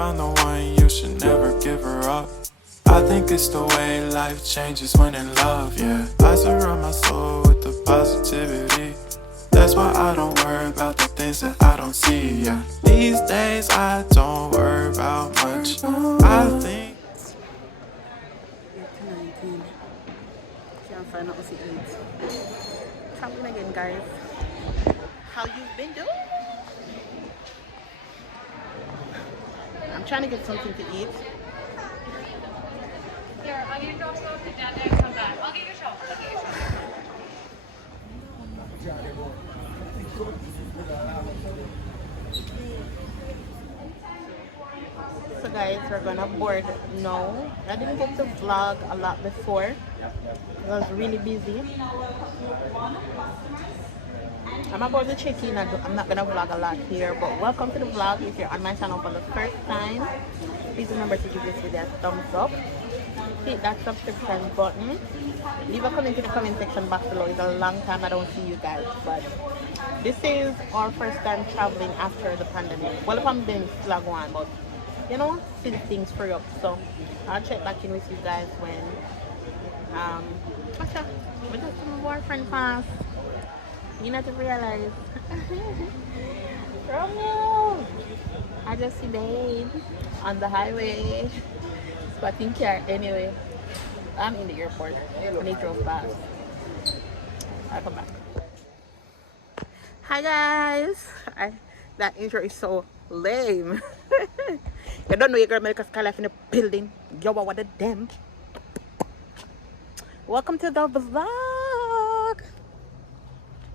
found the one, you should never give her up. I think it's the way life changes when in love, yeah. I surround my soul with the positivity. That's why I don't worry about the things that I don't see, yeah. These days I don't worry about much. I think Can't find nothing to eat. Traveling again, guys. How you been doing? I'm trying to get something to eat. Here, I'll get your dog go sit down there and come back. I'll get your show. So guys, we're gonna board now. I didn't get to vlog a lot before. I was really busy. I'm about to check in. I'm not gonna vlog a lot here, but welcome to the vlog. If you're on my channel for the first time, please remember to give this video a thumbs up. Hit that subscription button. Leave a comment in the comment section box below. It's a long time I don't see you guys, but this is our first time traveling after the pandemic. Well, if I'm been vlog one, but you know, since things free up, so I'll check back in with you guys when what's up? We just some boyfriend fast. You need to realize Romeo, I just see babe on the highway spotting car. Anyway, I'm in the airport and they drove past. I'll come back. Hi guys. That intro is so lame. You don't know your girl MELICASKYLIFE in the building. Yo, what the damn. Welcome to the vlog.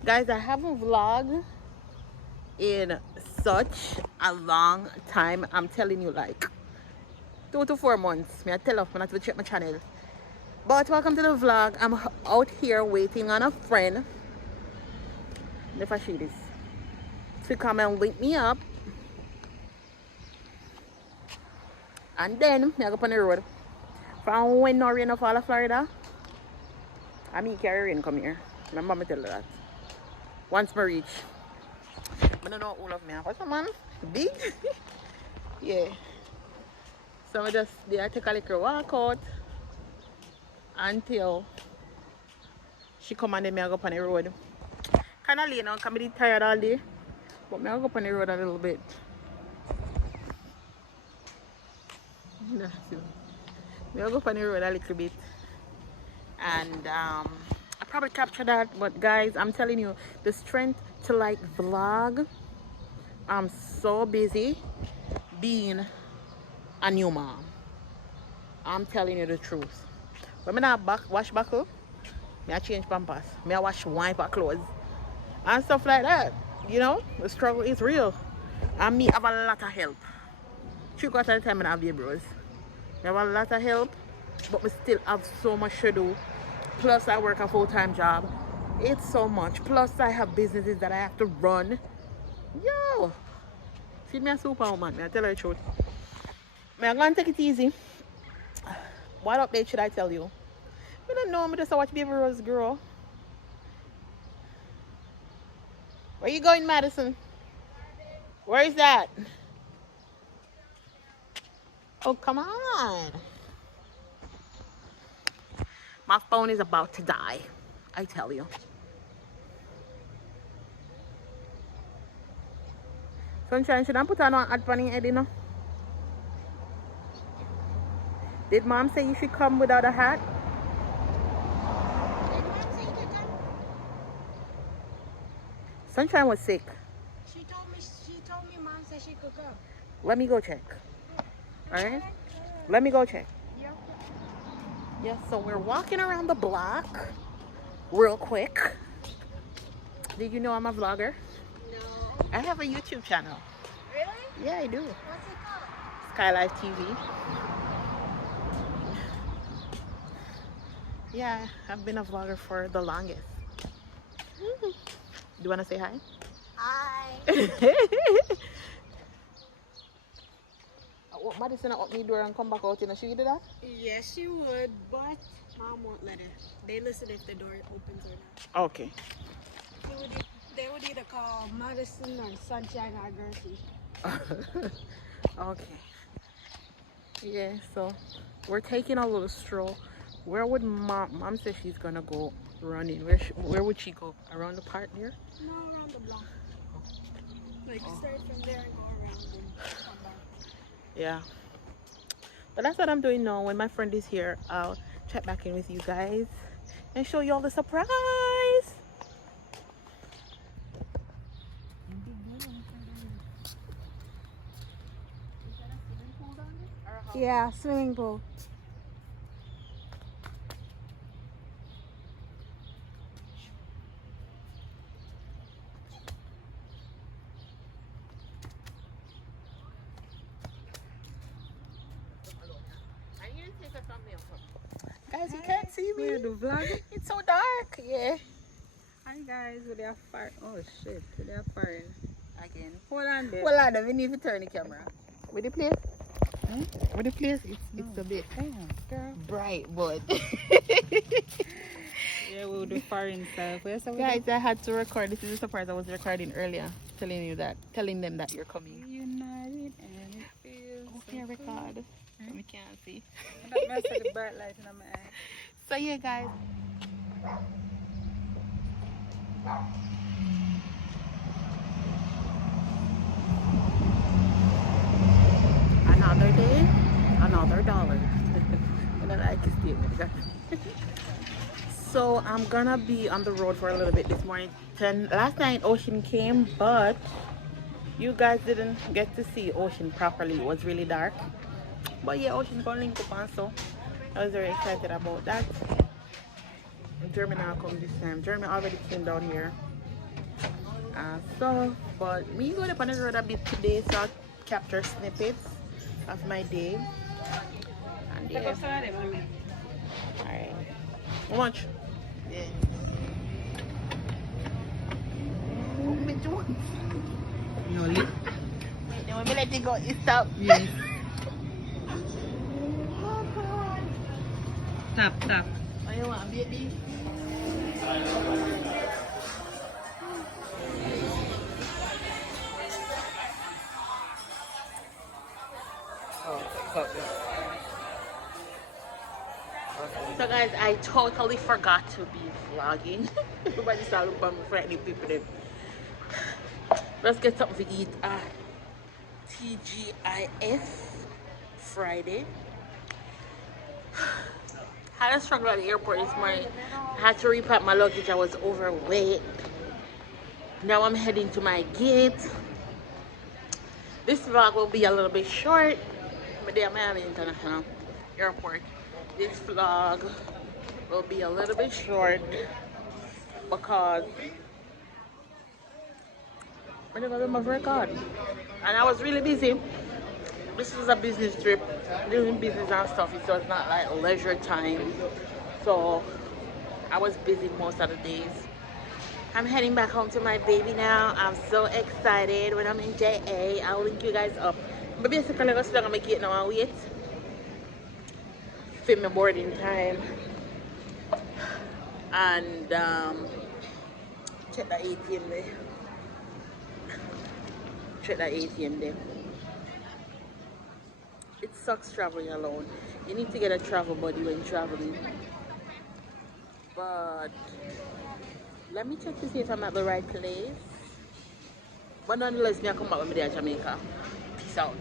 Guys, I haven't vlogged in such a long time. I'm telling you, like 2 to 4 months. I tell off when I have to check my channel. But welcome to the vlog. I'm out here waiting on a friend. If I see this, to come and link me up. And then I go up on the road. From when no rain of all of Florida, I mean carry rain come here. Remember me tell you that. Once I reach, I don't know all of me. What's the man? Big? Yeah. So I just I take a little walk out until she come and then me I go up on the road. Kind of late now, I'm really tired all day. But me I go up on the road a little bit. Me I go up on the road a little bit. And I probably capture that, but guys, I'm telling you, the strength to like vlog. I'm so busy being a new mom. I'm telling you the truth. When I wash buckle, I change pampers, I wash wipe our clothes and stuff like that. You know, the struggle is real. And me have a lot of help. 3/4 of the time I have the bros. I have a lot of help, but we still have so much to do. Plus I work a full-time job. It's so much. Plus I have businesses that I have to run. Yo, feed me a superwoman. I tell her the truth. I'm gonna take it easy. What update should I tell you? I don't know. I just watch Baby Rose grow. Where you going, Madison? Where is that? Oh, come on. My phone is about to die, I tell you. Sunshine, should I put on an ad for your head, you know? Did mom say you should come without a hat? Sunshine was sick. She told me mom said she could come. Let me go check. Alright? Let me go check. Yeah, so we're walking around the block real quick. Did you know I'm a vlogger? No. I have a YouTube channel. Really? Yeah, I do. What's it called? Skylife TV. Yeah, I've been a vlogger for the longest. Do you want to say hi? Hi. Madison open the door and come back out, you know, she do that? Yes, she would, but mom won't let her. They listen if the door opens or not. Okay. They would either call Madison or Sunshine or Gertie. Okay. Yeah, so we're taking a little stroll. Where would mom say she's gonna go running? Where would she go? Around the park there? No, around the block. Like start from there and go around and come back. Yeah. But that's what I'm doing now. When my friend is here, I'll check back in with you guys and show you all the surprise. Yeah, swimming pool. Guys, you can't see me. Yeah, the vlog. It's so dark. Yeah. Hi guys, with their fire. Oh shit, with their fire. Again. Hold on there. Well, we need to turn the camera. With the place? With the place? It's a bit bright, but Yeah, with the fire inside. guys, I had to record. This is a surprise I was recording earlier, telling them that you're coming. United and it feels. Okay, record. We can't see. That mess with the bright light in my eye. So yeah, guys. Another day, another dollar. And I like his statement, guys. So I'm gonna be on the road for a little bit this morning. Last night Ocean came, but you guys didn't get to see Ocean properly. It was really dark. But yeah, Ocean gonna link up on, so I was very excited about that. Jeremy now come this time. Jeremy already came down here. But me going up on the road a bit today, so I'll capture snippets of my day. And yeah. Alright. How much? Yeah. No, lip. Wait, then when we let it go, it stop. Yes. Tap, tap. What you want, baby? So guys, I totally forgot to be vlogging. Everybody started looking at me frightening people then. Let's get something to eat at TGIF Friday. I had a struggle at the airport this morning. I had to repack my luggage. I was overweight. Now I'm heading to my gate. This vlog will be a little bit short. But I'm at the international airport. This vlog will be a little bit short because I never remember record. And I was really busy. This was a business trip, doing business and stuff. It was not like leisure time. So I was busy most of the days. I'm heading back home to my baby now. I'm so excited. When I'm in JA, I'll link you guys up. But basically, I'm gonna make it now and wait. Film my boarding time. And check the ATM there. Check the ATM there. It sucks traveling alone. You need to get a travel buddy when traveling. But let me check to see if I'm at the right place. But nonetheless, me I come back when I'm there in Jamaica. Peace out.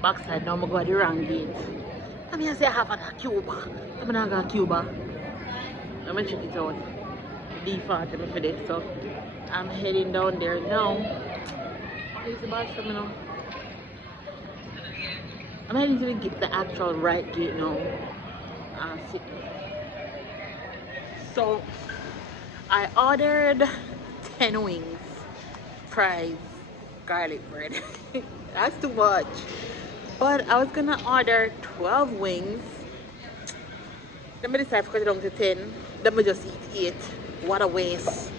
Backside now, I'm going to the wrong gate. I mean, I say I have a Cuba. I'm not going to Cuba. Let me check it out. Default for this. So I'm heading down there now. Here's the bathroom now. I'm heading to the actual right gate now. So I ordered 10 wings, fries, garlic bread. That's too much. But I was gonna order 12 wings. Let me decide to cut it down to 10. Let me just eat 8. What a waste.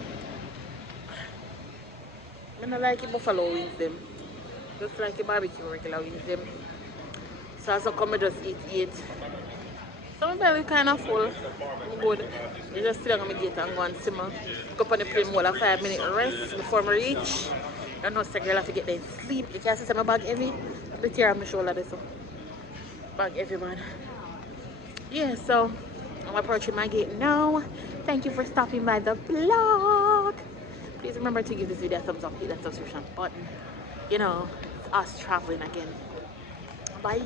I don't like buffalo wings them. Just like a barbecue regular wings them. So as I come, I just eat 8. So my belly kind of full. Good. You just sit down on my gate and go and simmer. Go up on the plane, more like 5-minute rest before I reach. I know the girl have to get there and sleep. You can't see my bag heavy. the tear on my shoulder this one. Bug everyone. Yeah, so I'm approaching my gate now. Thank you for stopping by the vlog. Please remember to give this video a thumbs up, hit that subscription button. You know, it's us traveling again. Bye.